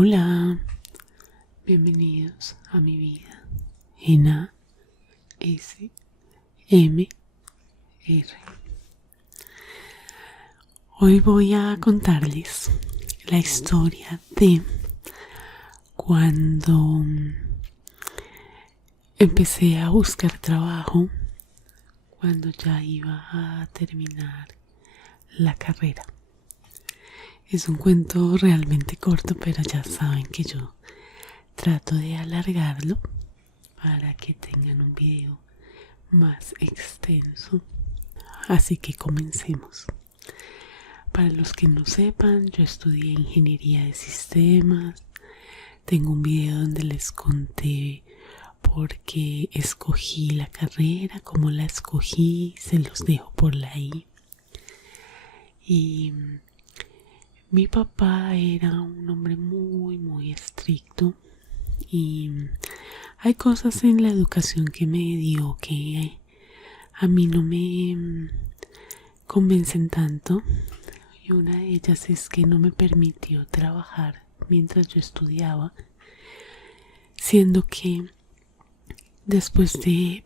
Hola, bienvenidos a mi vida en ASMR. Hoy voy a contarles la historia de cuando empecé a buscar trabajo, cuando ya iba a terminar la carrera. Es un cuento realmente corto, pero ya saben que yo trato de alargarlo para que tengan un video más extenso. Así que comencemos. Para los que no sepan, yo estudié ingeniería de sistemas. Tengo un video donde les conté por qué escogí la carrera, cómo la escogí, se los dejo por ahí. Y mi papá era un hombre muy estricto y hay cosas en la educación que me dio que a mí no me convencen tanto, y una de ellas es que no me permitió trabajar mientras yo estudiaba, siendo que después de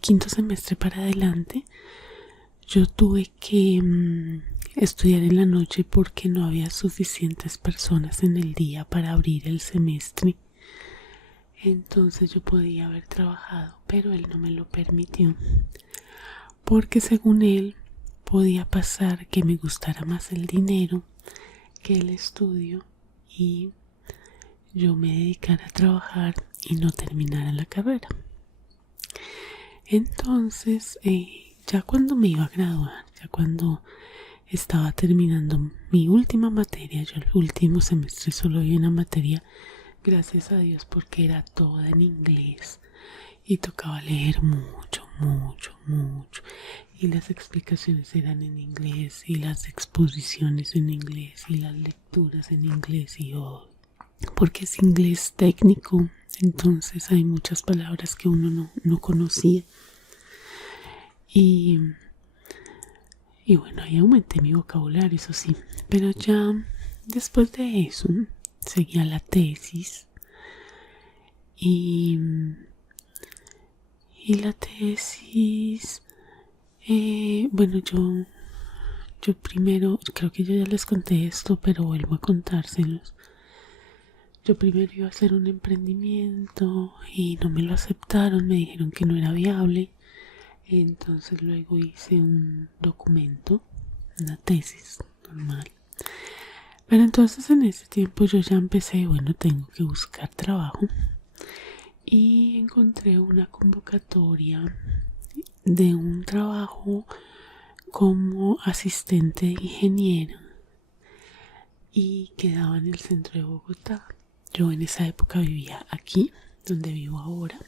quinto semestre para adelante yo tuve que estudiar en la noche porque no había suficientes personas en el día para abrir el semestre. Entonces yo podía haber trabajado, pero él no me lo permitió, porque según él podía pasar que me gustara más el dinero que el estudio y yo me dedicara a trabajar y no terminara la carrera. Entonces ya cuando me iba a graduar, ya cuando estaba terminando mi última materia, yo el último semestre solo vi una materia, gracias a Dios, porque era toda en inglés y tocaba leer mucho y las explicaciones eran en inglés y las exposiciones en inglés y las lecturas en inglés y porque es inglés técnico, entonces hay muchas palabras que uno no conocía y bueno, ahí aumenté mi vocabulario, eso sí, pero ya después de eso seguía la tesis y la tesis, bueno, yo primero, creo que yo ya les conté esto, pero vuelvo a contárselos. Yo primero iba a hacer un emprendimiento y no me lo aceptaron, me dijeron que no era viable. Entonces luego hice un documento, una tesis normal. Pero entonces en ese tiempo yo ya empecé, bueno, tengo que buscar trabajo. Y encontré una convocatoria de un trabajo como asistente de ingeniero y quedaba en el centro de Bogotá. Yo en esa época vivía aquí, donde vivo ahora.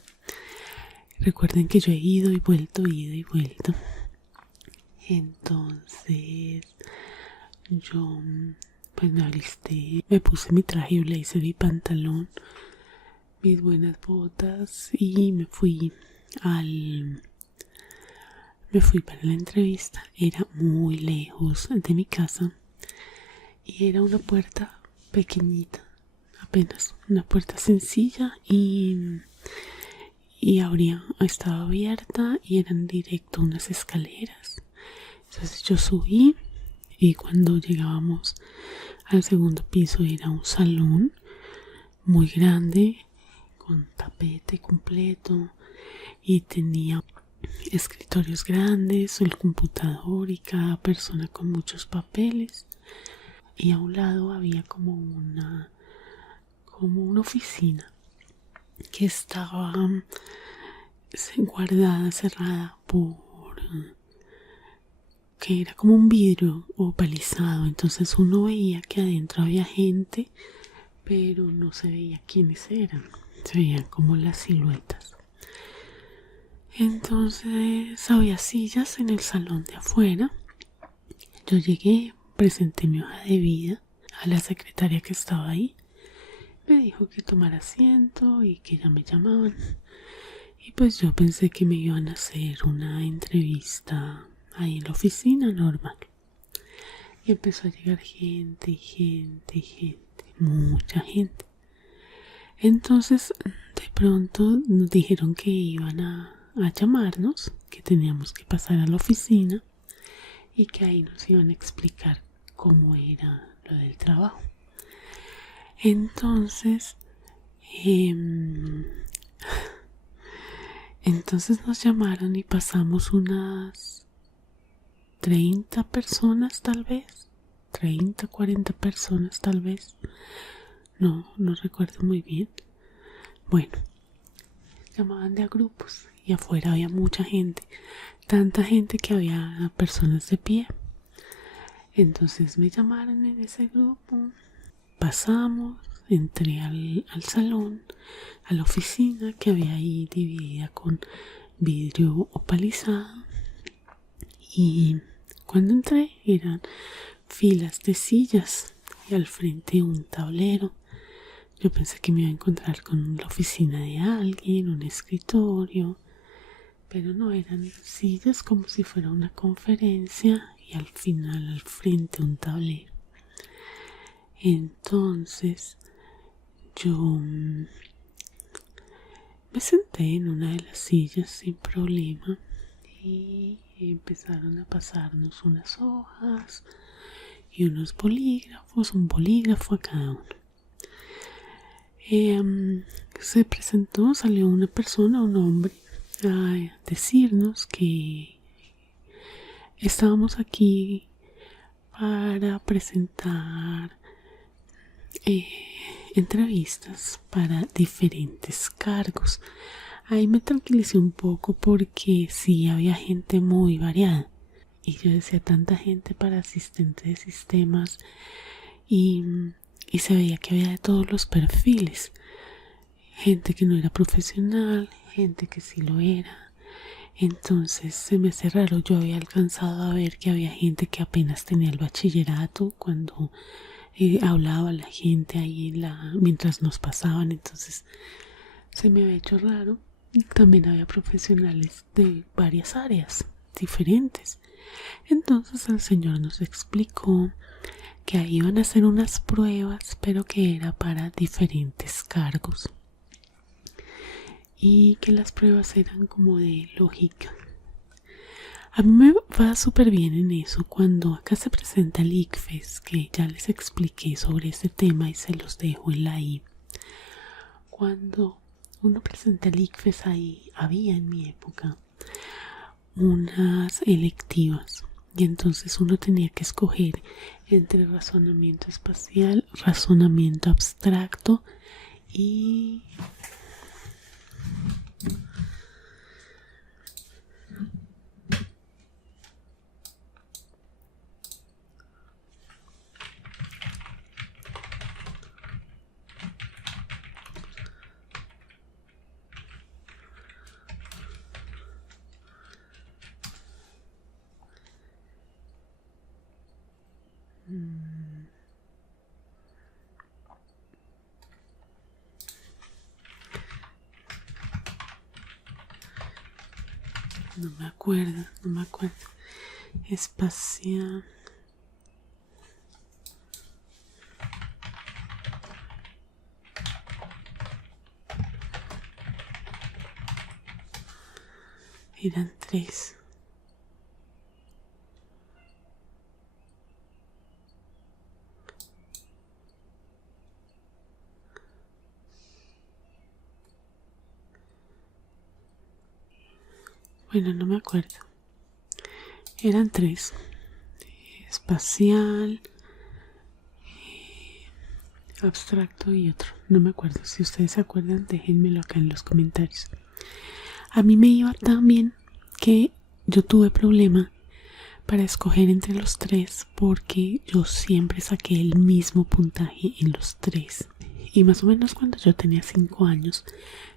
Recuerden que yo he ido y vuelto. Entonces yo pues me alisté, me puse mi traje blazer y pantalón, mis buenas botas y me fui para la entrevista. Era muy lejos de mi casa y era una puerta pequeñita, apenas una puerta sencilla y estaba abierta y eran directo unas escaleras. Entonces yo subí y cuando llegábamos al segundo piso era un salón muy grande con tapete completo y tenía escritorios grandes, el computador y cada persona con muchos papeles, y a un lado había como una oficina que estaba guardada, cerrada que era como un vidrio opalizado, entonces uno veía que adentro había gente, pero no se veía quiénes eran, se veían como las siluetas. Entonces había sillas en el salón de afuera. Yo llegué, presenté mi hoja de vida a la secretaria que estaba ahí, me dijo que tomara asiento y que ya me llamaban. Y pues yo pensé que me iban a hacer una entrevista ahí en la oficina normal. Y empezó a llegar gente. mucha gente. Entonces de pronto nos dijeron que iban a llamarnos, que teníamos que pasar a la oficina y que ahí nos iban a explicar cómo era lo del trabajo. Entonces nos llamaron y pasamos unas 30 personas tal vez, 30, 40 personas tal vez, no recuerdo muy bien. Bueno, llamaban de a grupos y afuera había mucha gente, tanta gente que había personas de pie. Entonces me llamaron en ese grupo, pasamos, entré al salón, a la oficina que había ahí dividida con vidrio opalizado, y cuando entré eran filas de sillas y al frente un tablero. Yo pensé que me iba a encontrar con la oficina de alguien, un escritorio, pero no, eran sillas como si fuera una conferencia y al final al frente un tablero. Entonces yo me senté en una de las sillas sin problema y empezaron a pasarnos unas hojas y unos bolígrafos, un bolígrafo a cada uno. Se presentó, salió una persona, un hombre, a decirnos que estábamos aquí para presentar entrevistas para diferentes cargos. Ahí me tranquilicé un poco porque sí había gente muy variada y yo decía tanta gente para asistente de sistemas y se veía que había de todos los perfiles, gente que no era profesional, gente que sí lo era. Entonces se me hace raro. Yo había alcanzado a ver que había gente que apenas tenía el bachillerato cuando hablaba la gente ahí mientras nos pasaban. Entonces se me había hecho raro. Y también había profesionales de varias áreas diferentes. Entonces el señor nos explicó que ahí iban a hacer unas pruebas, pero que era para diferentes cargos y que las pruebas eran como de lógica. A mí me va súper bien en eso. Cuando acá se presenta el ICFES, que ya les expliqué sobre este tema y se los dejo en la I. Cuando uno presenta el ICFES, ahí había en mi época unas electivas y entonces uno tenía que escoger entre razonamiento espacial, razonamiento abstracto y no me acuerdo. Espacial. Eran 3. Bueno, no me acuerdo. Eran 3. Espacial, abstracto y otro. No me acuerdo. Si ustedes se acuerdan, déjenmelo acá en los comentarios. A mí me iba tan bien que yo tuve problema para escoger entre los 3 porque yo siempre saqué el mismo puntaje en los 3. Y más o menos cuando yo tenía 5 años,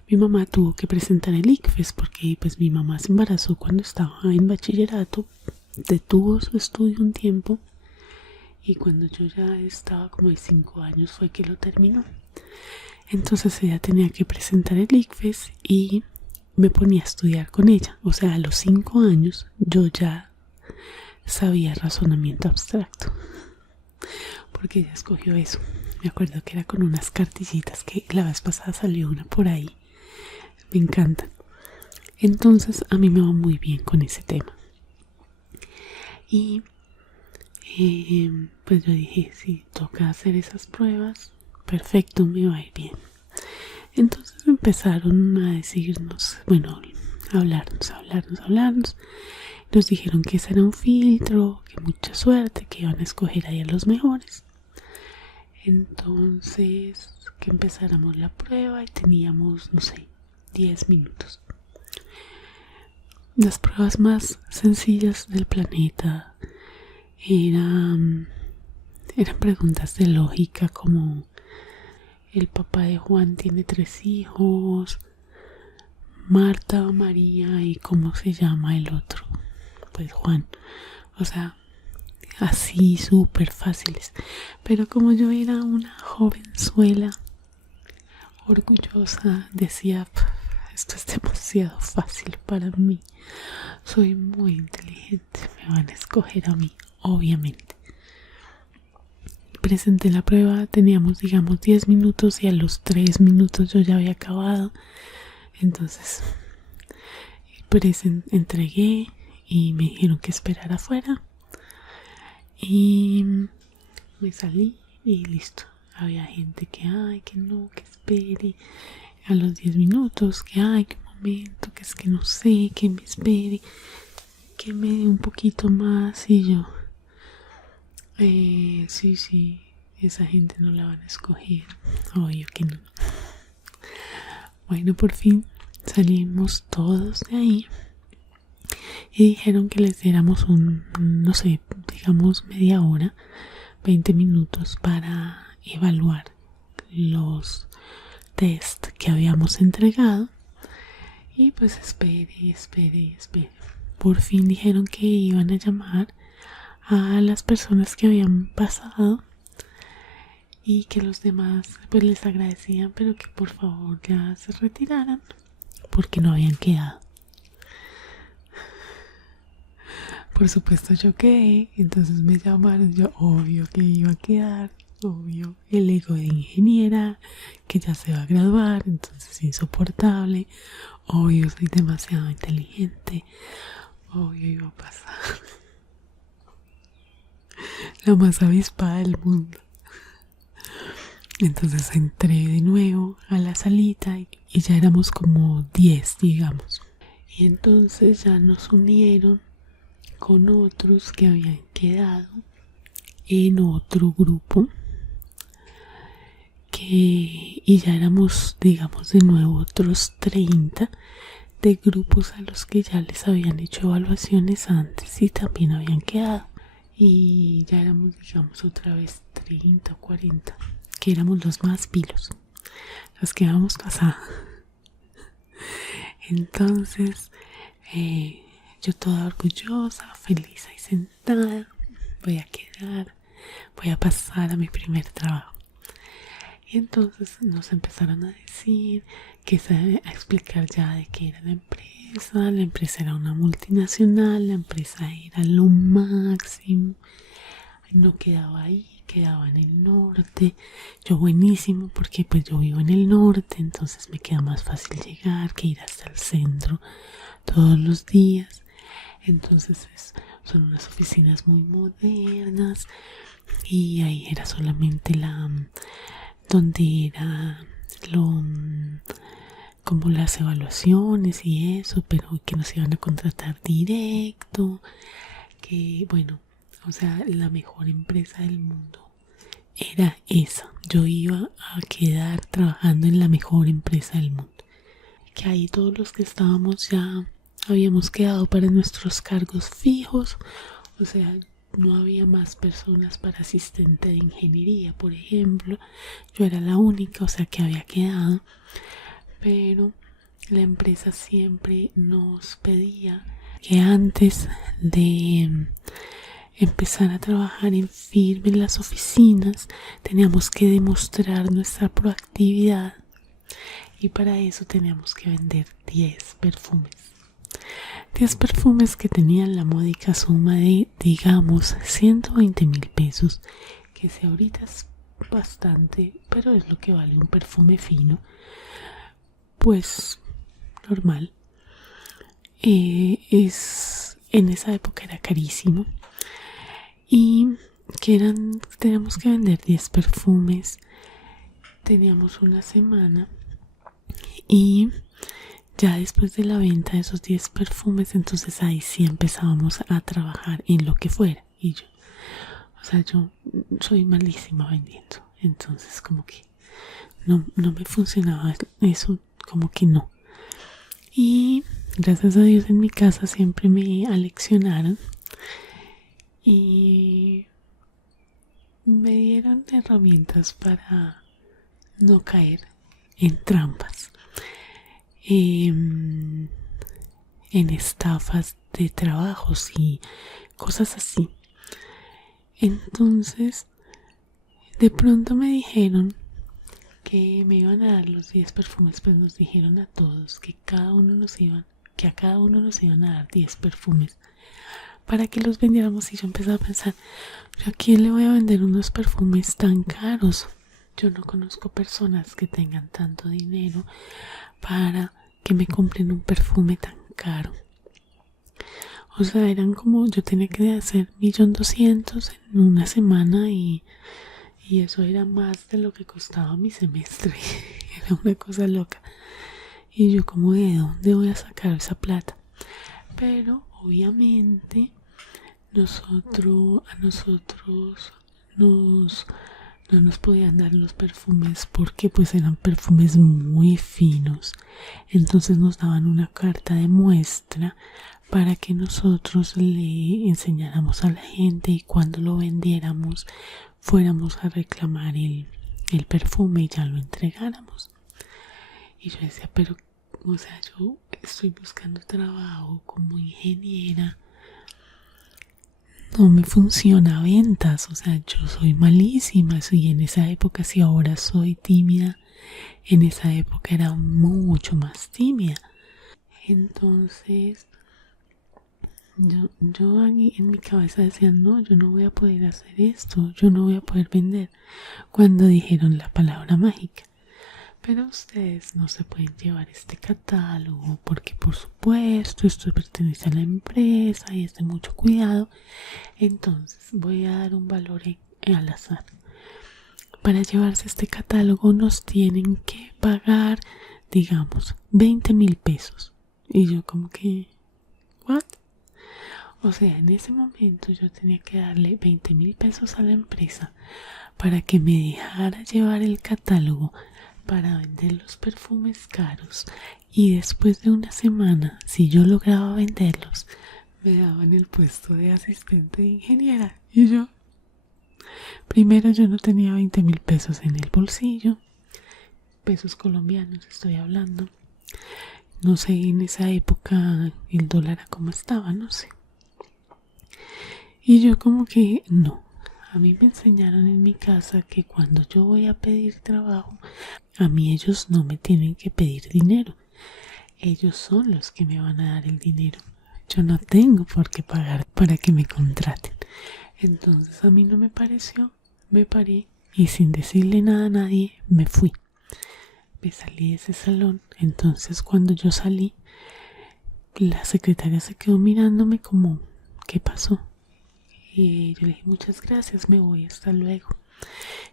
mi mamá tuvo que presentar el ICFES porque pues mi mamá se embarazó cuando estaba en bachillerato, detuvo su estudio un tiempo y cuando yo ya estaba como de 5 años fue que lo terminó. Entonces ella tenía que presentar el ICFES y me ponía a estudiar con ella. O sea, a los 5 años yo ya sabía razonamiento abstracto. porque ella escogió eso. Me acuerdo que era con unas cartillitas que la vez pasada salió una por ahí. Me encantan. Entonces a mí me va muy bien con ese tema. Y pues yo dije, si toca hacer esas pruebas, perfecto, me va a ir bien. Entonces empezaron a decirnos, bueno, a hablarnos. Nos dijeron que ese era un filtro, que mucha suerte, que iban a escoger ahí a los mejores. Entonces, que empezáramos la prueba y teníamos, no sé, 10 minutos. Las pruebas más sencillas del planeta eran preguntas de lógica como: el papá de Juan tiene 3 hijos, Marta, María y ¿cómo se llama el otro? Pues Juan. O sea, así súper fáciles. Pero como yo era una jovenzuela orgullosa, decía, esto es demasiado fácil para mí. Soy muy inteligente, me van a escoger a mí, obviamente. Presenté la prueba, teníamos digamos 10 minutos y a los 3 minutos yo ya había acabado. Entonces entregué y me dijeron que esperara afuera y me salí y listo. Había gente que que no, que espere. A los 10 minutos que que un momento, que es que no sé, que me espere, que me dé un poquito más. Y yo sí, esa gente no la van a escoger, obvio que no. Bueno, por fin salimos todos de ahí y dijeron que les diéramos no sé, digamos media hora, 20 minutos para evaluar los test que habíamos entregado. Y pues espere. Por fin dijeron que iban a llamar a las personas que habían pasado y que los demás pues les agradecían, pero que por favor ya se retiraran porque no habían quedado. Por supuesto yo quedé, entonces me llamaron, yo obvio que iba a quedar, obvio, el ego de ingeniera que ya se va a graduar, entonces insoportable, obvio soy demasiado inteligente, obvio iba a pasar. La más avispada del mundo. Entonces entré de nuevo a la salita y ya éramos como 10, digamos. Y entonces ya nos unieron con otros que habían quedado en otro grupo y ya éramos, digamos, de nuevo otros 30 de grupos a los que ya les habían hecho evaluaciones antes y también habían quedado. Y ya éramos, digamos, otra vez 30 o 40, que éramos los más pilos, los que habíamos pasado. Entonces, yo toda orgullosa, feliz ahí sentada, voy a pasar a mi primer trabajo. Y entonces nos empezaron a decir, a explicar ya de qué era la empresa era una multinacional, la empresa era lo máximo, no quedaba ahí, quedaba en el norte. Yo buenísimo porque pues yo vivo en el norte, entonces me queda más fácil llegar que ir hasta el centro todos los días. Entonces son unas oficinas muy modernas y ahí era solamente donde era como las evaluaciones y eso, pero que nos iban a contratar directo, que bueno, o sea, la mejor empresa del mundo era esa. Yo iba a quedar trabajando en la mejor empresa del mundo, que ahí todos los que estábamos ya habíamos quedado para nuestros cargos fijos, o sea, no había más personas para asistente de ingeniería, por ejemplo. Yo era la única, o sea, que había quedado. Pero la empresa siempre nos pedía que antes de empezar a trabajar en firme en las oficinas teníamos que demostrar nuestra proactividad y para eso teníamos que vender 10 perfumes. 10 perfumes que tenían la módica suma de, digamos, 120.000 pesos, que que si ahorita es bastante, pero es lo que vale un perfume fino, pues normal. En esa época era carísimo y teníamos que vender 10 perfumes, teníamos una semana y ya después de la venta de esos 10 perfumes, entonces ahí sí empezábamos a trabajar en lo que fuera. Y yo soy malísima vendiendo, entonces como que no me funcionaba eso, como que no. Y gracias a Dios en mi casa siempre me aleccionaron y me dieron herramientas para no caer en trampas, en estafas de trabajos y cosas así. Entonces, de pronto me dijeron que me iban a dar los 10 perfumes, pues nos dijeron a todos que a cada uno nos iban a dar 10 perfumes para que los vendiéramos. Y yo empezaba a pensar, ¿yo a quién le voy a vender unos perfumes tan caros? Yo no conozco personas que tengan tanto dinero para que me compren un perfume tan caro. O sea, eran como, yo tenía que hacer 1.200.000 en una semana y eso era más de lo que costaba mi semestre. Era una cosa loca. Y yo como, ¿de dónde voy a sacar esa plata? Pero obviamente a nosotros no nos podían dar los perfumes porque pues eran perfumes muy finos. Entonces nos daban una carta de muestra para que nosotros le enseñáramos a la gente y cuando lo vendiéramos fuéramos a reclamar el perfume y ya lo entregáramos. Y yo decía, pero, o sea, yo estoy buscando trabajo como ingeniera, no me funciona ventas, o sea, yo soy malísima. Y en esa época, si ahora soy tímida, en esa época era mucho más tímida. Entonces yo aquí en mi cabeza decía, no, yo no voy a poder hacer esto, yo no voy a poder vender, cuando dijeron la palabra mágica. Pero ustedes no se pueden llevar este catálogo porque por supuesto esto pertenece a la empresa y es de mucho cuidado. Entonces voy a dar un valor al azar. Para llevarse este catálogo nos tienen que pagar, digamos, 20.000 pesos. Y yo como que, ¿what? O sea, en ese momento yo tenía que darle 20.000 pesos a la empresa para que me dejara llevar el catálogo para vender los perfumes caros, y después de una semana, si yo lograba venderlos, me daban el puesto de asistente de ingeniera. Y yo, primero, yo no tenía 20.000 pesos en el bolsillo, pesos colombianos estoy hablando. No sé en esa época el dólar a cómo estaba, no sé. Y yo como que no. A mí me enseñaron en mi casa que cuando yo voy a pedir trabajo, a mí ellos no me tienen que pedir dinero. Ellos son los que me van a dar el dinero. Yo no tengo por qué pagar para que me contraten. Entonces a mí no me pareció, me paré y sin decirle nada a nadie me fui. Me salí de ese salón. Entonces cuando yo salí, la secretaria se quedó mirándome como, ¿qué pasó? Y yo le dije, muchas gracias, me voy, hasta luego.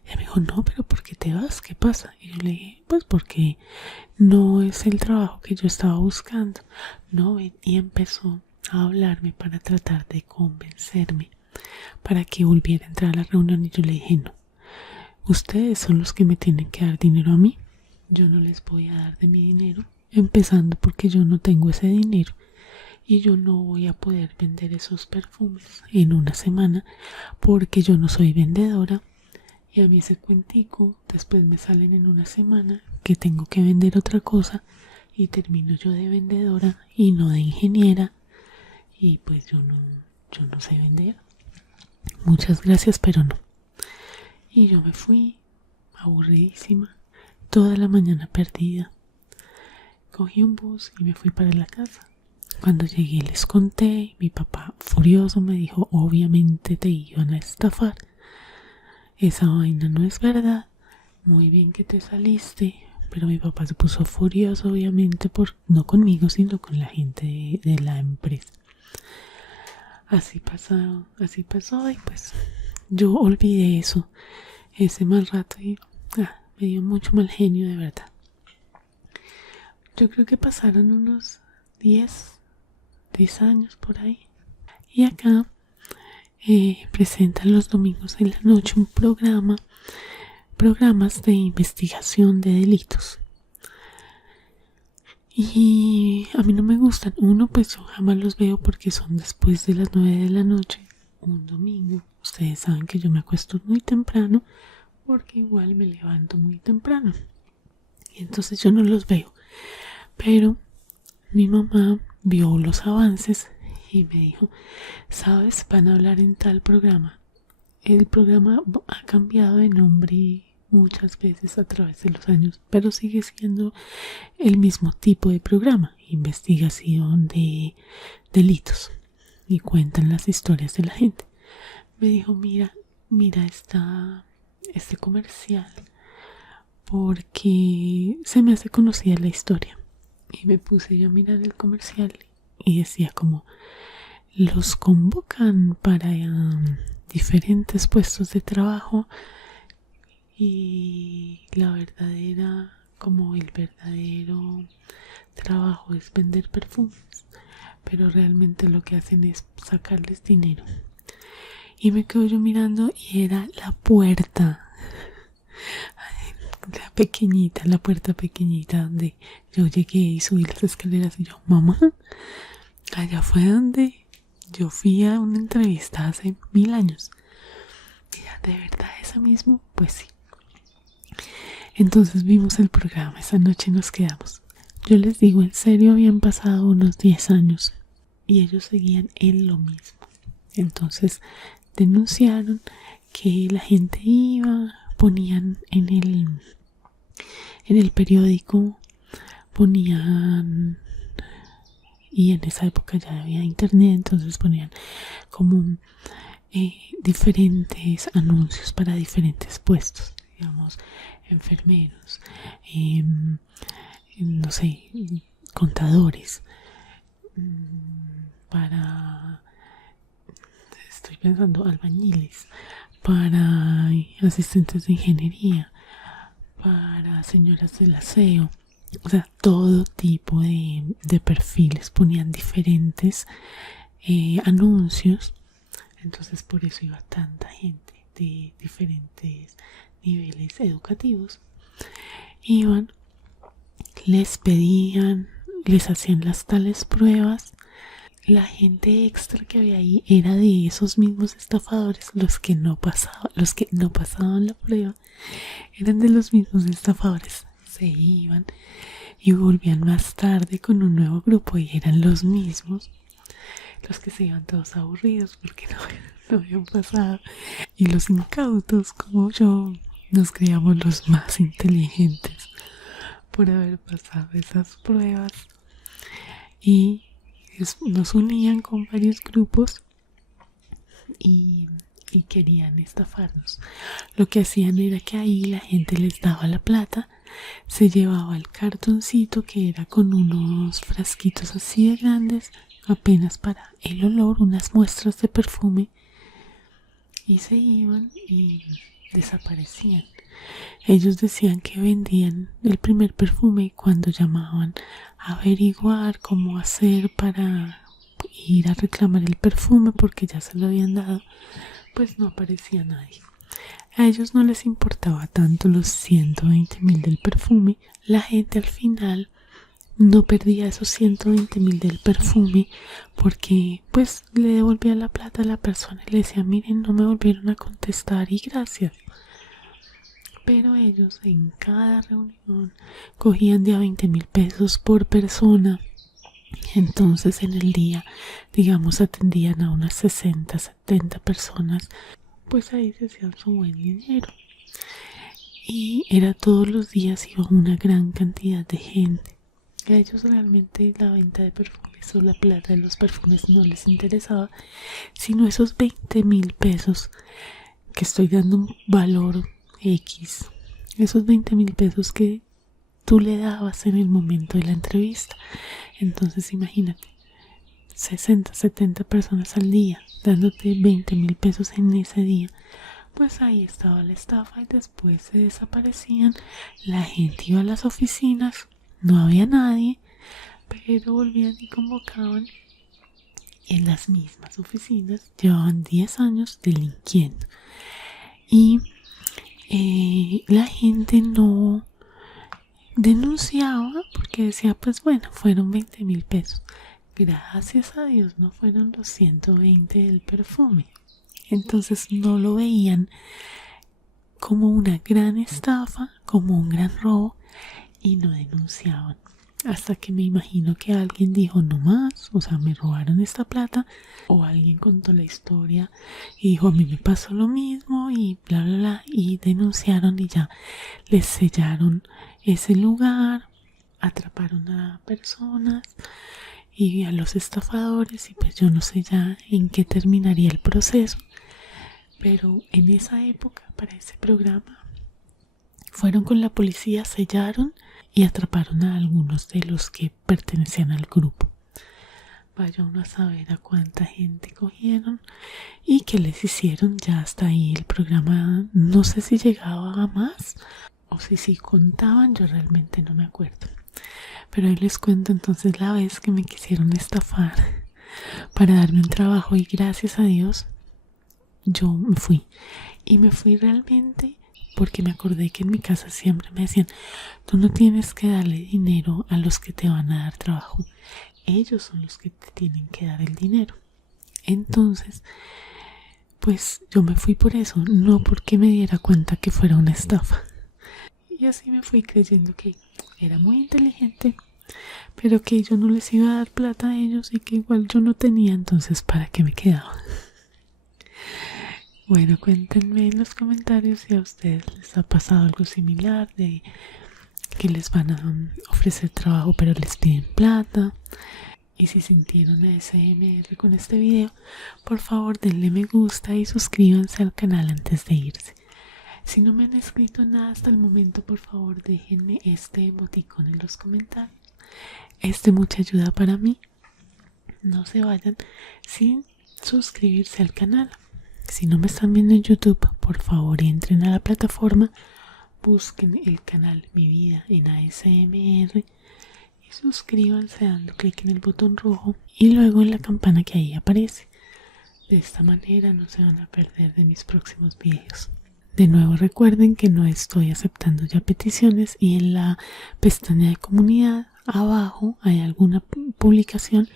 Y ella me dijo, no, pero ¿por qué te vas? ¿Qué pasa? Y yo le dije, pues porque no es el trabajo que yo estaba buscando. No, ven. Y empezó a hablarme para tratar de convencerme para que volviera a entrar a la reunión. Y yo le dije, no, ustedes son los que me tienen que dar dinero a mí. Yo no les voy a dar de mi dinero, empezando porque yo no tengo ese dinero. Y yo no voy a poder vender esos perfumes en una semana porque yo no soy vendedora. Y a mí ese cuentico después me salen en una semana que tengo que vender otra cosa y termino yo de vendedora y no de ingeniera. Y pues yo no sé vender. Muchas gracias, pero no. Y yo me fui aburridísima, toda la mañana perdida. Cogí un bus y me fui para la casa. Cuando llegué les conté, mi papá furioso me dijo, obviamente te iban a estafar. esa vaina no es verdad, muy bien que te saliste. Pero mi papá se puso furioso, obviamente, no conmigo, sino con la gente de la empresa. Así pasó y pues yo olvidé eso, ese mal rato y me dio mucho mal genio, de verdad. Yo creo que pasaron unos 10 años por ahí. Y acá presentan los domingos en la noche un programas de investigación de delitos. Y a mí no me gustan. Uno, pues yo jamás los veo porque son después de las 9 de la noche, un domingo. Ustedes saben que yo me acuesto muy temprano porque igual me levanto muy temprano. Y entonces yo no los veo. Pero mi mamá vio los avances y me dijo, ¿sabes? Van a hablar en tal programa. El programa ha cambiado de nombre muchas veces a través de los años, pero sigue siendo el mismo tipo de programa, investigación de delitos, y cuentan las historias de la gente. Me dijo, mira este comercial, porque se me hace conocida la historia. Y me puse yo a mirar el comercial y decía como, los convocan para diferentes puestos de trabajo y el verdadero trabajo es vender perfumes, pero realmente lo que hacen es sacarles dinero. Y me quedo yo mirando y era la puerta, la puerta pequeñita donde yo llegué y subí las escaleras y yo, mamá, allá fue donde yo fui a una entrevista hace 1000 años. Y ya, ¿de verdad esa mismo? Pues sí. Entonces vimos el programa, esa noche nos quedamos. Yo les digo, en serio habían pasado unos 10 años y ellos seguían en lo mismo. Entonces denunciaron que la gente iba, ponían en el periódico, y en esa época ya había internet, entonces ponían como diferentes anuncios para diferentes puestos, digamos, enfermeros, no sé, contadores, estoy pensando, albañiles, para asistentes de ingeniería, para señoras del aseo. O sea, todo tipo de perfiles, ponían diferentes anuncios. Entonces por eso iba tanta gente de diferentes niveles educativos. Iban, les pedían, les hacían las tales pruebas. La gente extra que había ahí era de esos mismos estafadores, los que no pasaban la prueba, eran de los mismos estafadores. Se iban y volvían más tarde con un nuevo grupo y eran los mismos, los que se iban todos aburridos porque no habían pasado, y los incautos como yo nos creíamos los más inteligentes por haber pasado esas pruebas y nos unían con varios grupos y querían estafarnos. Lo que hacían era que ahí la gente les daba la plata, se llevaba el cartoncito que era con unos frasquitos así de grandes, apenas para el olor, unas muestras de perfume, y se iban y desaparecían. Ellos decían que vendían el primer perfume y cuando llamaban a averiguar cómo hacer para ir a reclamar el perfume porque ya se lo habían dado, pues no aparecía nadie. A ellos no les importaba tanto los 120.000 del perfume. La gente al final no perdía esos 120.000 del perfume porque pues le devolvía la plata a la persona y le decía, miren, no me volvieron a contestar y gracias. Pero ellos en cada reunión cogían de a 20.000 pesos por persona. Entonces en el día, digamos, atendían a unas 60, 70 personas, pues ahí se hacían su buen dinero. Y era todos los días, iba una gran cantidad de gente. A ellos realmente la venta de perfumes o la plata de los perfumes no les interesaba, sino esos 20.000 pesos porque estoy dando un valor X. Esos 20.000 pesos que tú le dabas en el momento de la entrevista. Entonces imagínate, 60, 70 personas al día dándote 20.000 pesos en ese día. Pues ahí estaba la estafa y después se desaparecían. La gente iba a las oficinas, no había nadie, pero volvían y convocaban. En las mismas oficinas llevaban 10 años delinquiendo. Y la gente no denunciaba porque decía, pues bueno, fueron 20.000 pesos. Gracias a Dios no fueron los 120 del perfume. Entonces no lo veían como una gran estafa, como un gran robo, y no denunciaban. Hasta que me imagino que alguien dijo no más, o sea, me robaron esta plata, o alguien contó la historia y dijo a mí me pasó lo mismo y bla bla bla, y denunciaron y ya les sellaron ese lugar, atraparon a personas y a los estafadores, y pues yo no sé ya en qué terminaría el proceso. Pero en esa época, para ese programa, fueron con la policía, sellaron y atraparon a algunos de los que pertenecían al grupo. Vaya uno a saber a cuánta gente cogieron y qué les hicieron. Ya hasta ahí el programa, no sé si llegaba a más o si contaban, yo realmente no me acuerdo. Pero ahí les cuento entonces la vez que me quisieron estafar para darme un trabajo, y gracias a Dios yo me fui. Y me fui realmente porque me acordé que en mi casa siempre me decían, tú no tienes que darle dinero a los que te van a dar trabajo, ellos son los que te tienen que dar el dinero. Entonces pues yo me fui por eso, no porque me diera cuenta que fuera una estafa. Y así me fui creyendo que era muy inteligente, pero que yo no les iba a dar plata a ellos y que igual yo no tenía, entonces ¿para qué me quedaba? Bueno, cuéntenme en los comentarios si a ustedes les ha pasado algo similar, de que les van a ofrecer trabajo pero les piden plata. Y si sintieron ASMR con este video, por favor denle me gusta y suscríbanse al canal antes de irse. Si no me han escrito nada hasta el momento, por favor déjenme este emoticón en los comentarios. Es de mucha ayuda para mí. No se vayan sin suscribirse al canal. Si no me están viendo en YouTube, por favor entren a la plataforma, busquen el canal Mi Vida en ASMR y suscríbanse dando clic en el botón rojo y luego en la campana que ahí aparece. De esta manera no se van a perder de mis próximos videos. De nuevo recuerden que no estoy aceptando ya peticiones, y en la pestaña de comunidad abajo hay alguna publicación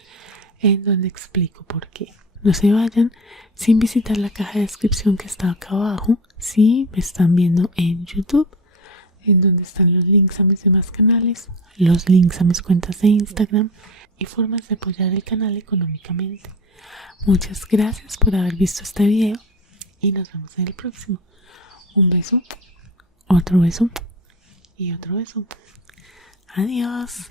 en donde explico por qué. No se vayan sin visitar la caja de descripción que está acá abajo si me están viendo en YouTube, en donde están los links a mis demás canales, los links a mis cuentas de Instagram y formas de apoyar el canal económicamente. Muchas gracias por haber visto este video y nos vemos en el próximo. Un beso, otro beso y otro beso. Adiós.